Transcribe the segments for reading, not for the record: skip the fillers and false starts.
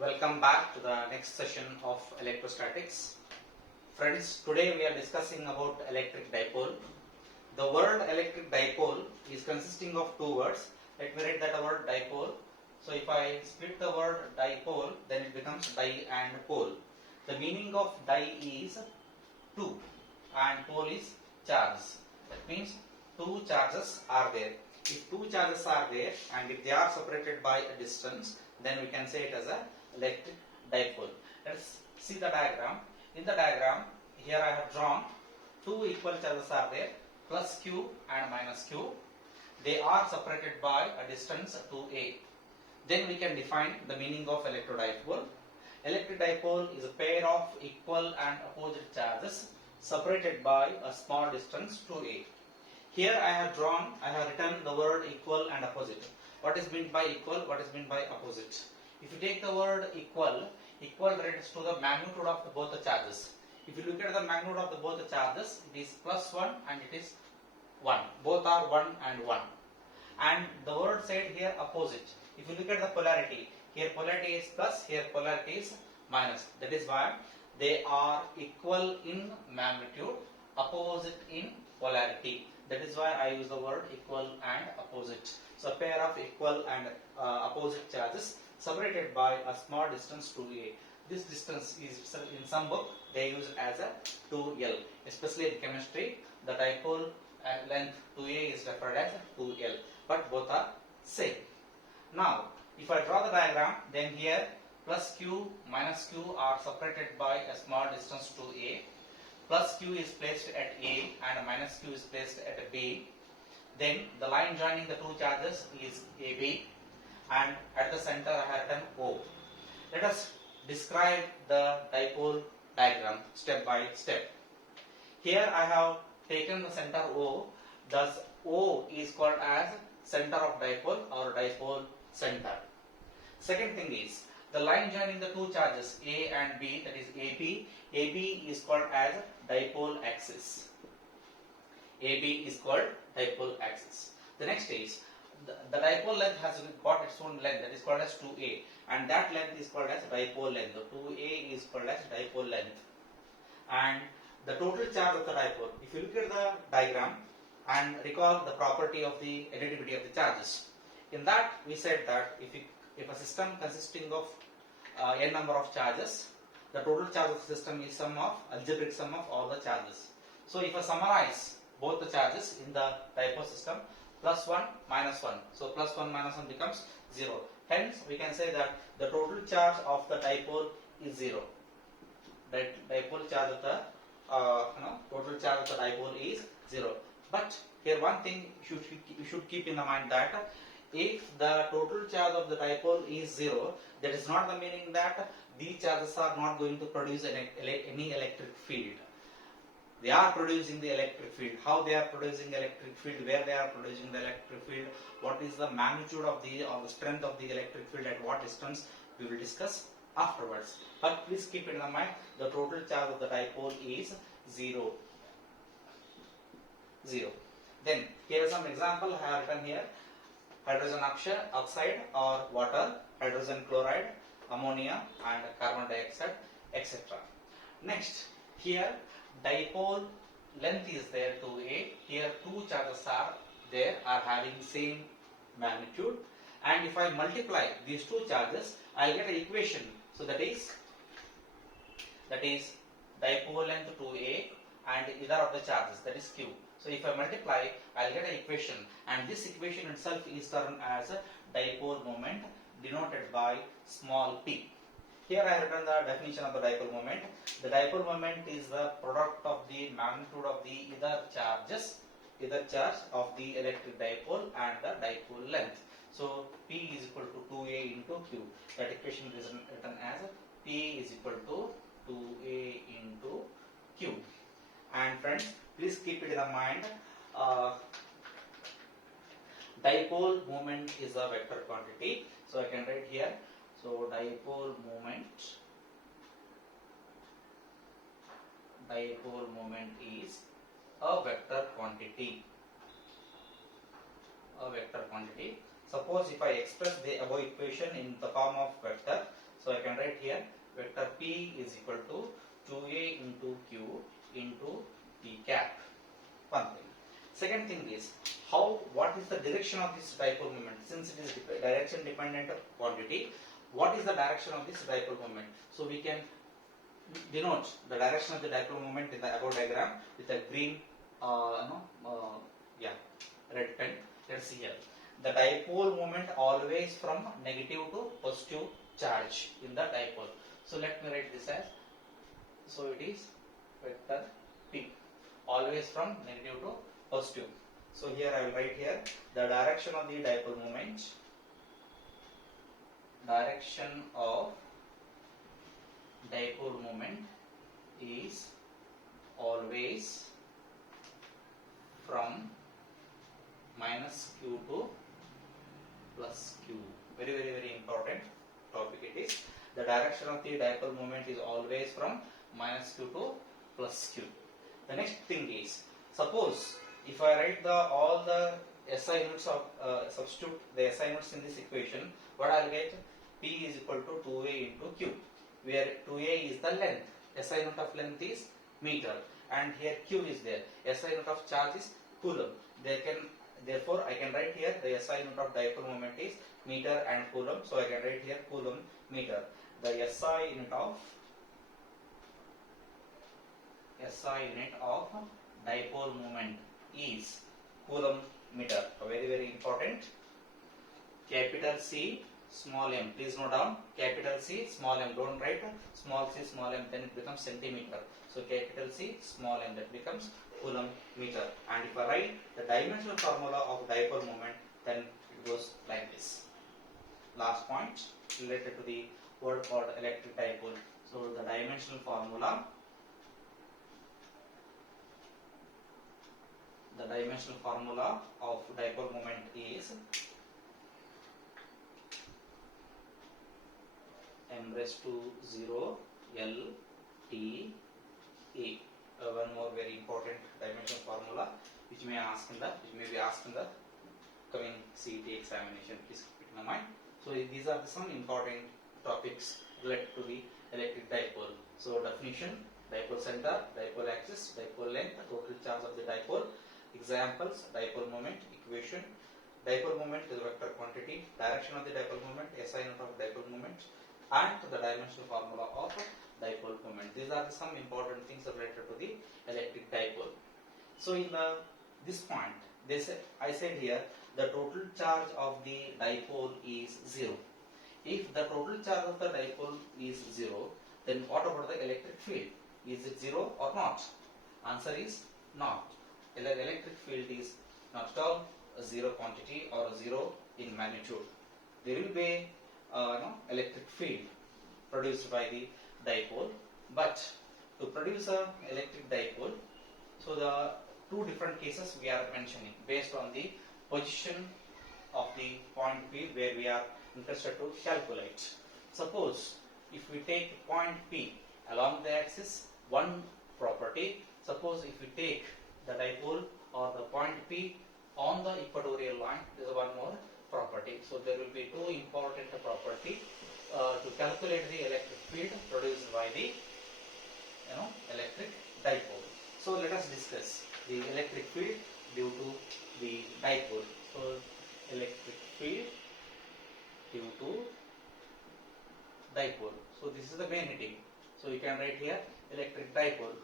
Welcome back to the next session of electrostatics. Friends, today we are discussing about electric dipole. The word electric dipole is consisting of two words. Let me write that word dipole. So if I split the word dipole, then it becomes di and pole. The meaning of di is two and pole is charge. That means two charges are there. If two charges are there and if they are separated by a distance, then we can say it as a electric dipole. Let's see the diagram. In the diagram, here I have drawn two equal charges are there, plus q and minus q. They are separated by a distance 2a. Then we can define the meaning of electrodipole. Electric dipole is a pair of equal and opposite charges separated by a small distance 2a. Here I have written the word equal and opposite. What is meant by equal? What is meant by opposite? If you take the word equal relates to the magnitude of both the charges. If you look at the magnitude of both the charges, it is plus 1 and it is 1. Both are 1 and 1. And the word said here opposite. If you look at the polarity, here polarity is plus, here polarity is minus. That is why they are equal in magnitude, opposite in polarity. That is why I use the word equal and opposite. So a pair of equal and opposite charges separated by a small distance 2a. This distance is in some book they use it as a 2l. Especially in chemistry, the dipole length 2a is referred as 2l. But both are same. Now, if I draw the diagram, then here plus q minus q are separated by a small distance 2a. Plus q is placed at A and minus q is placed at B. Then the line joining the two charges is AB and at the center I have written O. Let us describe the dipole diagram step by step. Here I have taken the center O. Thus O is called as center of dipole or dipole center. Second thing is the line joining the two charges A and B, that is AB. AB is called as dipole axis. AB is called dipole axis. The next is the dipole length has got its own length, that is called as 2a, and that length is called as dipole length. The 2a is called as dipole length. And the total charge of the dipole, if you look at the diagram and recall the property of the additivity of the charges, in that we said that if a system consisting of n number of charges, the total charge of the system is algebraic sum of all the charges. So if I summarize both the charges in the dipole system, plus 1 minus 1. So plus 1 minus 1 becomes 0. Hence we can say that the total charge of the dipole is 0. The dipole charge of the total charge of the dipole is 0. But here one thing you should keep in the mind that if the total charge of the dipole is 0, that is not the meaning that these charges are not going to produce any electric field. They are producing the electric field. How they are producing electric field, where they are producing the electric field, what is the magnitude of the strength of the electric field, at what distance, we will discuss afterwards. But please keep in mind the total charge of the dipole is 0. Then here is some example I have written here. Hydrogen oxide or water, hydrogen chloride, ammonia and carbon dioxide, etc. Next, here dipole length is there 2a. Here two charges are there, are having same magnitude, and if I multiply these two charges, I will get an equation. So that is dipole length 2a and either of the charges, that is q. So if I multiply, I will get an equation, and this equation itself is termed as a dipole moment denoted by small p. Here I have written the definition of the dipole moment. The dipole moment is the product of the magnitude of the either charge of the electric dipole and the dipole length. So P is equal to 2a into q. That equation is written as P is equal to 2a into q. And friends, please keep it in mind. Dipole moment is a vector quantity. So I can write here. So dipole moment is a vector quantity. Suppose if I express the above equation in the form of vector, So I can write here vector P is equal to 2a into q into p cap. One thing. Second thing is what is the direction of this dipole moment? Since it is direction dependent quantity, what is the direction of this dipole moment? So we can denote the direction of the dipole moment in the above diagram with a green red pen. Let's see here. The dipole moment always from negative to positive charge in the dipole. So let me write this as, so it is vector P always from negative to positive. So here I will write here the direction of the dipole moment, is always from minus q to plus q. Very important topic it is. The direction of the dipole moment is always from minus q to plus q. The next thing is, suppose if I write all the SI units of substitute the SI units in this equation, what I will get? P is equal to 2a into q, where 2a is the length, SI unit of length is meter, and here q is there. SI unit of charge is coulomb. Therefore, I can write here the SI unit of dipole moment is meter and coulomb. So I can write here coulomb meter. The SI unit of dipole moment is coulomb meter. Very important. Capital C, small m. Please note down. Capital C, small m. Don't write small c, small m. Then it becomes centimeter. So capital C, small m. That becomes coulomb meter. And if I write the dimensional formula of dipole moment, then it goes like this. Last point related to the word called electric dipole. So the dimensional formula of dipole moment is m raised to 0 L T A. One more very important dimensional formula which may be asked in the coming CET examination. Please keep it in mind. So these are some important topics related to the electric dipole. So definition, dipole center, dipole axis, dipole length, total charge of the dipole. Examples, dipole moment, equation. Dipole moment is a vector quantity, direction of the dipole moment, SI unit of dipole moment, and the dimensional formula of dipole moment. These are some important things related to the electric dipole. So in this point, I said here the total charge of the dipole is 0. If the total charge of the dipole is 0, then what about the electric field? Is it 0 or not? Answer is not. Electric field is not at all a 0 quantity or a 0 in magnitude. There will be electric field produced by the dipole, but to produce an electric dipole, so the two different cases we are mentioning based on the position of the point P where we are interested to calculate. Suppose if we take point P along the axis, one property. Suppose if we take the dipole or the point P on the equatorial line, there is one more property. So there will be two important property to calculate the electric field produced by the electric dipole. So let us discuss the electric field due to the dipole. So electric field due to dipole. So this is the main heading. So you can write here electric dipole.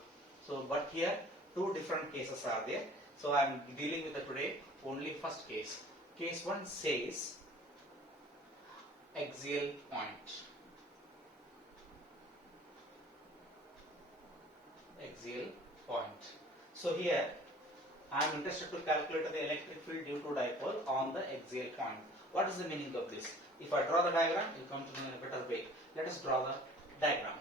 So but here two different cases are there. So I am dealing with today only first case. Case 1 says axial point. Axial point. So here I am interested to calculate the electric field due to dipole on the axial point. What is the meaning of this? If I draw the diagram, you will come to know in a better way. Let us draw the diagram.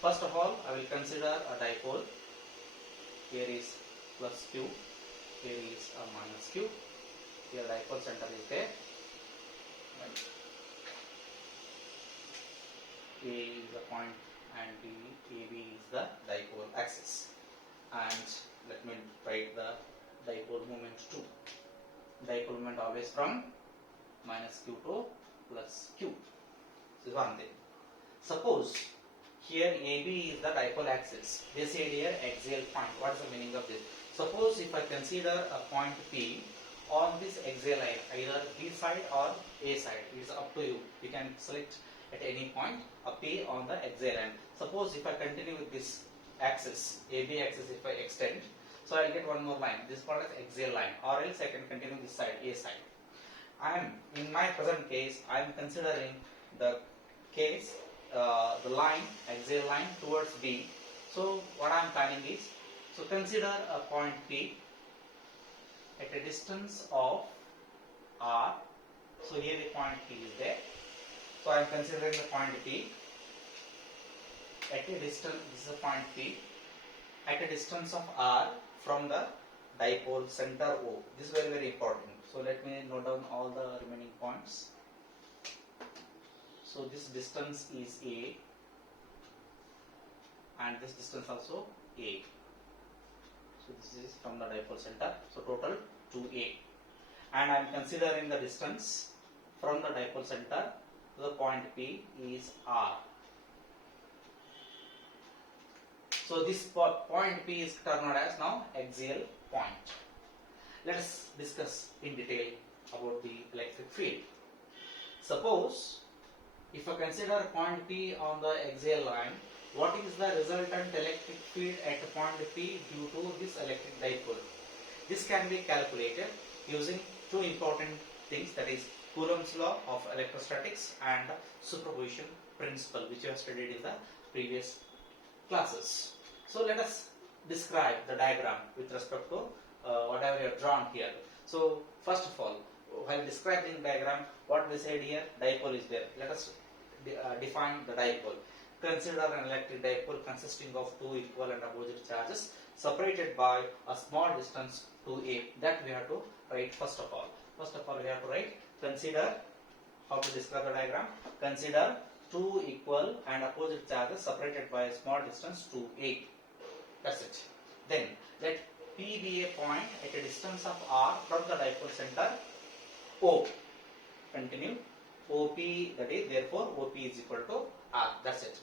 First of all, I will consider a dipole. Here is plus q, here is a minus q. Here dipole center is there. Right. A is the point and AB is the dipole axis. And let me write the dipole moment too. Dipole moment always from minus q to plus Q. This is one thing. Suppose here AB is the dipole axis. They said here axial point. What is the meaning of this? Suppose if I consider a point P on this axial line, either B side or A side, it is up to you. You can select at any point a P on the axial line. Suppose if I continue with this axis, AB axis, if I extend, so I'll get one more line. This is called as axial line, or else I can continue this side, A side. In my present case, I am considering the case, the line, axial line towards B. So what I am planning is, so consider a point P at a distance of R. So here the point P is there. So I am considering the point P at a distance, this is a point P, at a distance of R from the dipole center O. This is very, very important. So let me note down all the remaining points. So this distance is A, and this distance also A. So this is from the dipole center. So total 2A. And I am considering the distance from the dipole center to the point P is R. So this point P is termed as now axial point. Let us discuss in detail about the electric field. Suppose if I consider point P on the axial line, what is the resultant electric field at point P due to this electric dipole? This can be calculated using two important things, that is Coulomb's law of electrostatics and superposition principle, which you have studied in the previous classes. So let us describe the diagram with respect to whatever you have drawn here. So first of all, while describing the diagram, what we said here, dipole is there. Let us define the dipole. Consider an electric dipole consisting of two equal and opposite charges separated by a small distance 2A. That we have to write first of all. First of all, we have to write, consider, how to describe the diagram, consider two equal and opposite charges separated by a small distance 2A. That's it. Then let P be a point at a distance of R from the dipole center O. Continue. OP, that is, therefore OP is equal to R. That's it.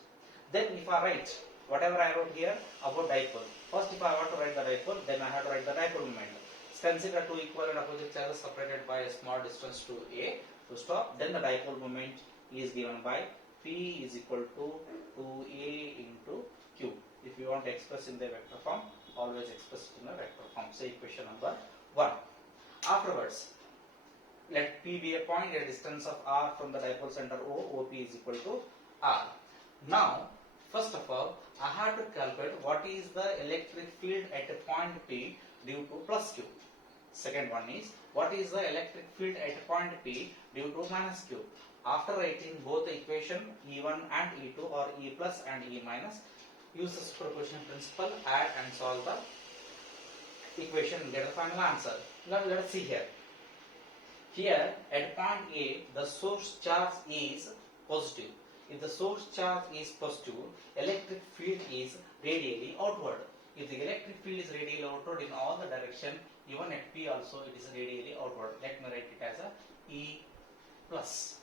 Then if I write whatever I wrote here about dipole, first if I want to write the dipole, then I have to write the dipole moment. Consider two equal and opposite charges separated by a small distance to A, to stop. Then the dipole moment is given by P is equal to 2A into Q. If you want to express in the vector form, always express it in the vector form. Say equation number 1. Afterwards, let P be a point at a distance of R from the dipole center O, OP is equal to R. Now, first of all, I have to calculate what is the electric field at a point P due to plus Q. Second one is, what is the electric field at a point P due to minus Q. After writing both the equation E1 and E2, or E plus and E minus, use the superposition principle, add and solve the equation and get the final answer. Now let us see here. Here at point A, the source charge is positive. If the source charge is positive, electric field is radially outward. If the electric field is radially outward in all the direction, even at P also it is radially outward. Let me write it as a E plus.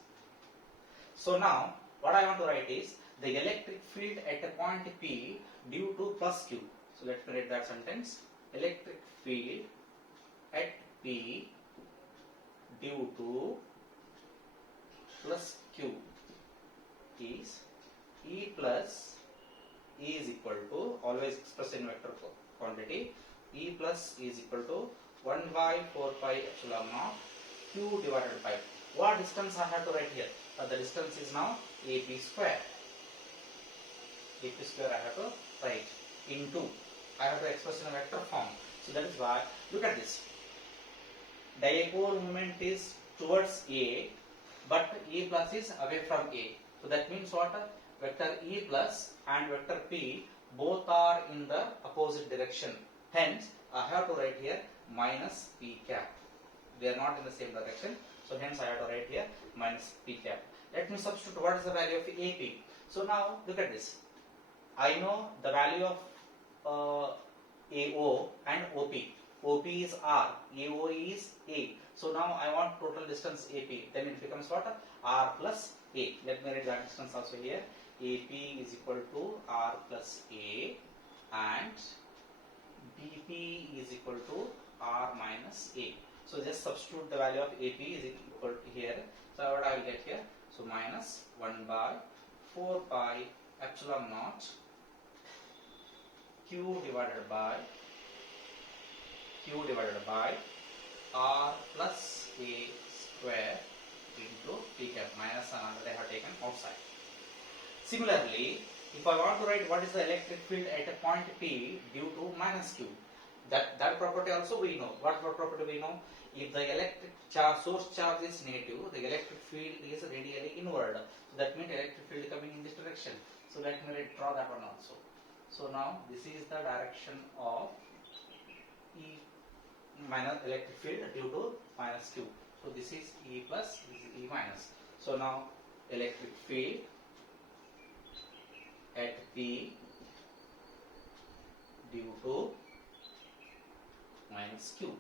So now what I want to write is the electric field at a point P due to plus Q. So let me write that sentence. Electric field at P due to plus Q is E plus E is equal to, always express in vector quantity, E plus is equal to 1 by 4 pi epsilon naught Q divided by, what distance I have to write here? The distance is now AP square. AP square I have to write into, I have to express in a vector form. So that is why, look at this. Dipole moment is towards A, but E plus is away from A. So that means what? Vector E plus and vector P both are in the opposite direction. Hence, I have to write here minus P cap. They are not in the same direction. So hence I have to write here minus P cap. Let me substitute what is the value of AP. So now look at this. I know the value of AO and OP. OP is R, AO is A. So now I want total distance AP. Then it becomes what? R plus A. Let me write that distance also here. AP is equal to R plus A and BP is equal to R minus A. So just substitute the value of AP is equal to here. So what I will get here? So minus 1 by 4 pi epsilon naught Q divided by R plus A square into P cap minus another I have taken outside. Similarly, if I want to write what is the electric field at a point P due to minus Q, that property also we know. What property we know? If the electric charge, source charge is negative, the electric field is radially inward. So that means electric field coming in this direction. So let me draw that one also. So now this is the direction of E minus electric field due to minus Q. So this is E plus, this is E minus. So now electric field at P due to minus Q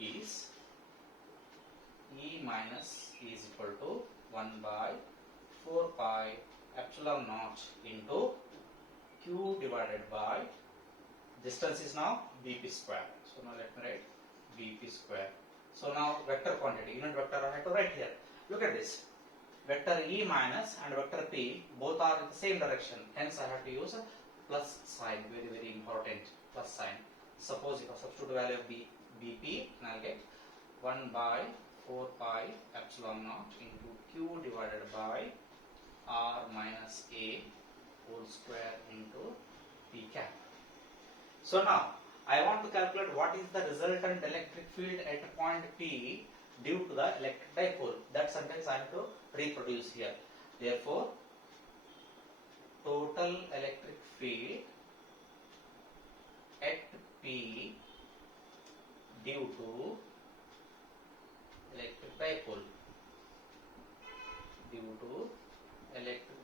is E minus is equal to 1 by 4 pi epsilon naught into Q divided by distance is now BP square. So now let me write BP square. So now vector quantity, unit vector I have to write here. Look at this. Vector E minus and vector P both are in the same direction. Hence I have to use a plus sign. Very, very important plus sign. Suppose if I substitute the value of BP, and I'll get 1 by 4 pi epsilon naught into Q divided by R minus A whole square into P cap. So now I want to calculate what is the resultant electric field at a point P due to the electric dipole. That sentence I have to reproduce here. Therefore, total electric field at P due to electric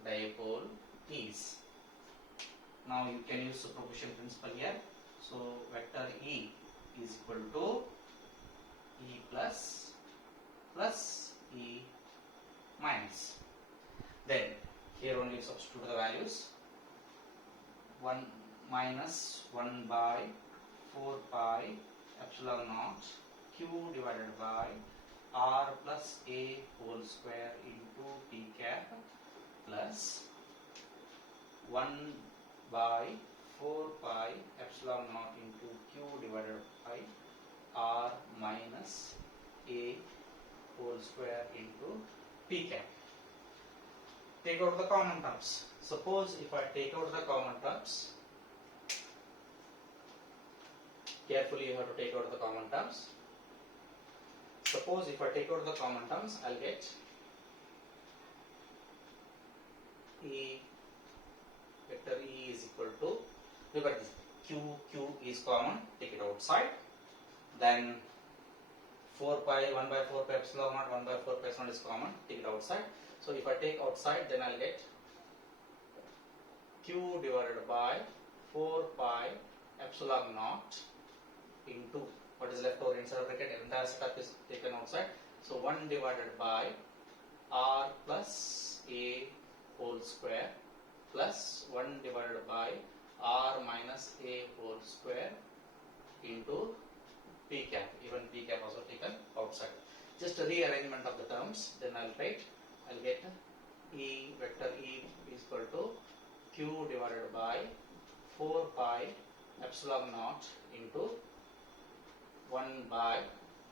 dipole is. Now you can use superposition principle here. So vector E is equal to E plus E minus. Then here only substitute the values. 1 minus 1 by 4 pi epsilon naught Q divided by R plus A whole square into P cap plus 1 by 4 pi epsilon naught into Q divided by R minus A whole square into P cap. Take out the common terms. Suppose if I take out the common terms, carefully you have to take out the common terms. Suppose if I take out the common terms, I'll get E, vector E is equal to, look at this, Q is common, take it outside. Then 4 pi, 1 by 4 pi epsilon naught, 1 by 4 pi epsilon is common, take it outside. So if I take outside, then I'll get Q divided by 4 pi epsilon naught into what is left over inside the bracket, entire setup is taken outside. So 1 divided by R plus A whole square plus 1 divided by R minus A whole square into P cap. Even P cap also taken outside. Just a rearrangement of the terms. Then I'll get E, vector E is equal to Q divided by 4 pi epsilon naught into 1 by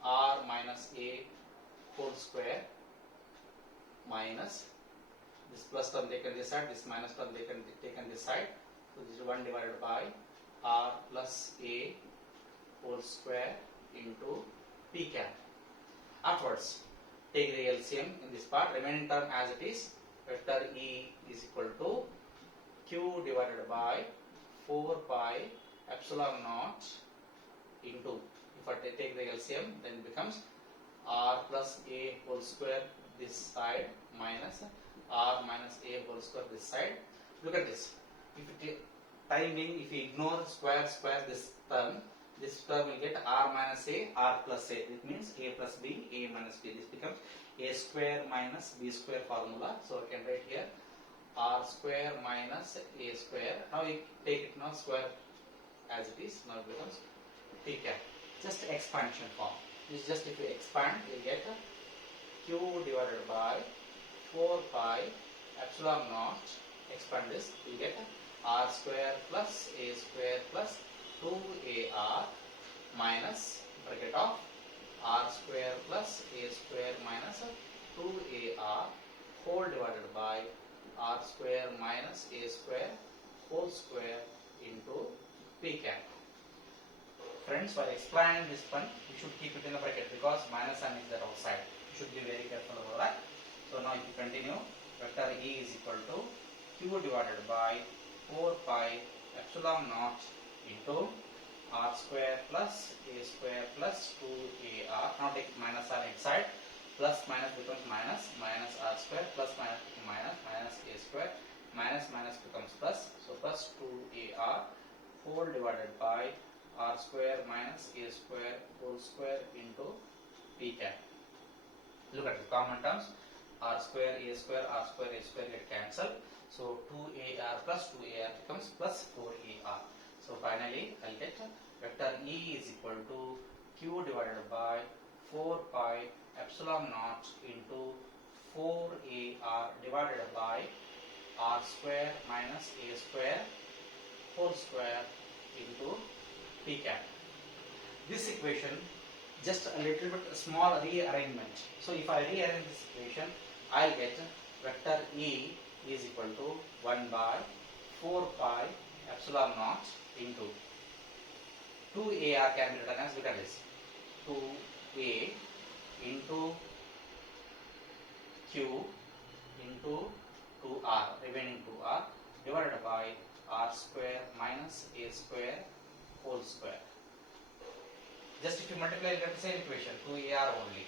R minus A whole square minus this plus term taken this side, this minus term taken this side. So this is 1 divided by R plus A whole square into P cap. Afterwards, take the LCM in this part. Remaining term as it is, vector E is equal to Q divided by 4 pi epsilon naught into, if I take the LCM, then it becomes R plus A whole square this side minus R minus A whole square this side. Look at this. If you time being, if you ignore square this term, this term will get r minus a, r plus a. It means a plus b, a minus b. This becomes a square minus b square formula. So we can write here r square minus a square. Now you take it now square as it is. Now it becomes p cap. Just expansion form. This is just if you expand, you get q divided by 4 pi epsilon naught. Expand this, you get r square plus a square plus 2ar minus bracket of r square plus a square minus 2ar whole divided by r square minus a square whole square into p cap. Friends, while explaining this one, you should keep it in the bracket because minus sign is there outside. You should be very careful about that. So now if you continue, vector E is equal to q divided by 4 pi epsilon naught into r square plus a square plus 2ar. Now take minus r inside. Plus minus becomes minus, minus r square plus minus minus, minus a square, minus minus becomes plus. So plus 2ar whole divided by r square minus a square whole square into p cap. Look at the common terms. R square, a square, r square, a square get cancelled. So 2ar plus 2ar becomes plus 4ar. So finally I'll get vector E is equal to q divided by 4 pi epsilon naught into 4ar divided by r square minus a square whole square into p cap. This equation just a little bit small rearrangement. So if I rearrange this equation, I'll get vector E is equal to 1 by 4 pi epsilon naught into 2ar can be written as, look at this, 2a into q into 2r, remaining 2r divided by r square minus a square whole square. Just if you multiply, get the same equation, 2ar only.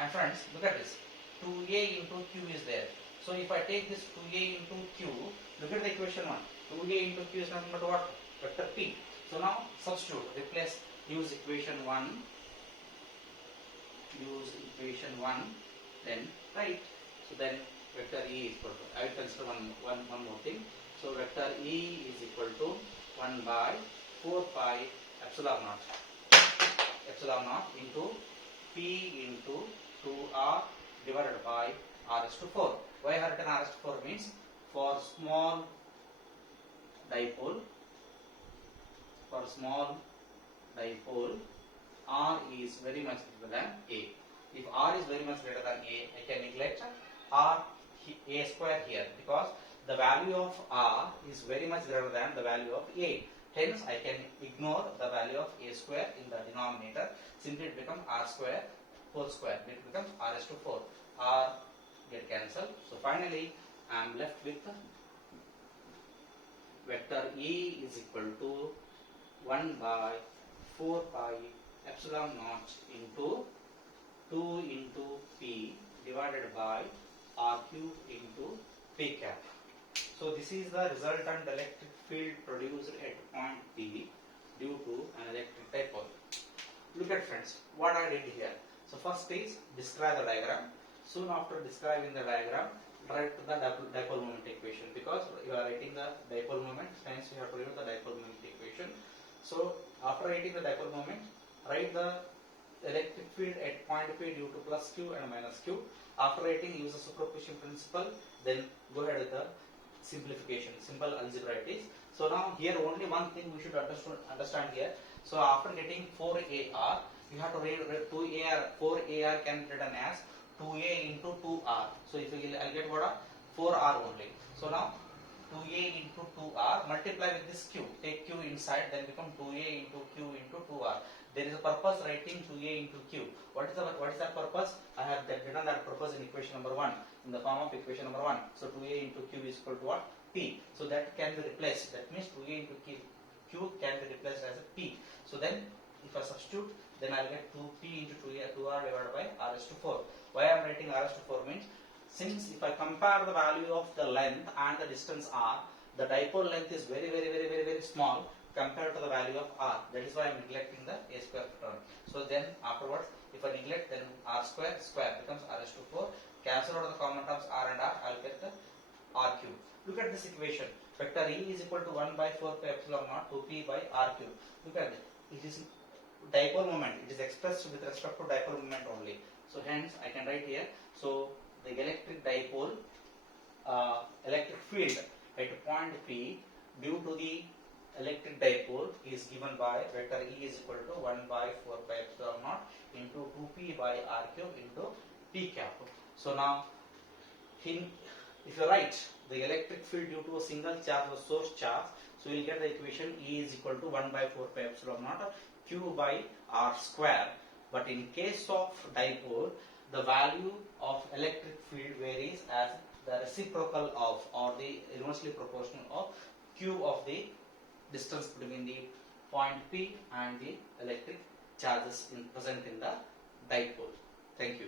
And friends, look at this, 2a into q is there. So if I take this 2a into q, look at the equation 1. 2a into q is nothing but what? Vector p. So now substitute, replace, use equation 1, then write. So then vector E is equal to, I will consider one more thing. So vector E is equal to 1 by 4 pi epsilon naught into P into 2R divided by R is to 4. Why I have written R is to 4 means for small dipole, R is very much greater than A. If R is very much greater than A, I can neglect R A square here because the value of R is very much greater than the value of A. Hence, I can ignore the value of A square in the denominator. Simply it becomes R square whole square. It becomes R is to 4. R get cancelled. So finally, I am left with vector E is equal to 1 by 4 pi epsilon naught into 2 into P divided by R cube into P cap. So this is the resultant electric field produced at point P due to an electric dipole. Look at friends, what I did here. So first is describe the diagram. Soon after describing the diagram, write the dipole moment equation because you are writing the dipole moment, hence you have to write the dipole moment equation. So after writing the dipole moment, write the electric field at point P due to plus Q and minus Q. After writing, use the superposition principle, then go ahead with the simplification, simple algebra it is. So now here only one thing we should understand here. So after getting 4AR, you have to write 2AR, 4AR can be written as 2A into 2R. So if I'll get what? 4R only. So now 2A into 2R multiply with this Q. Take Q inside, then become 2A into Q into 2R. There is a purpose writing 2A into Q. What is that purpose? I have written that purpose in equation number 1, in the form of equation number 1. So 2A into Q is equal to what? P. So that can be replaced. That means 2A into Q can be replaced as a P. So then if I substitute, then I will get 2P into 2R divided by R is to 4. Why I am writing R is to 4 means, since if I compare the value of the length and the distance R, the dipole length is very small. compared to the value of r. That is why I am neglecting the a square term. So then afterwards, if I neglect, then r square becomes r raised to 4. Cancel out the common terms r and r. I will get the r cube. Look at this equation. Vector E is equal to 1 by 4 pi epsilon naught 2p by r cube. Look at it. It is dipole moment. It is expressed with respect to dipole moment only. So hence I can write here. So the electric dipole, electric field at point P due to the electric dipole is given by vector E is equal to 1 by 4 pi epsilon naught into 2p by r cube into p cap. So now, if you write the electric field due to a single charge or source charge, so you will get the equation E is equal to 1 by 4 pi epsilon naught q by r square. But in case of dipole, the value of electric field varies as the reciprocal of or the inversely proportional of q of the distance between the point P and the electric charges present in the dipole. Thank you.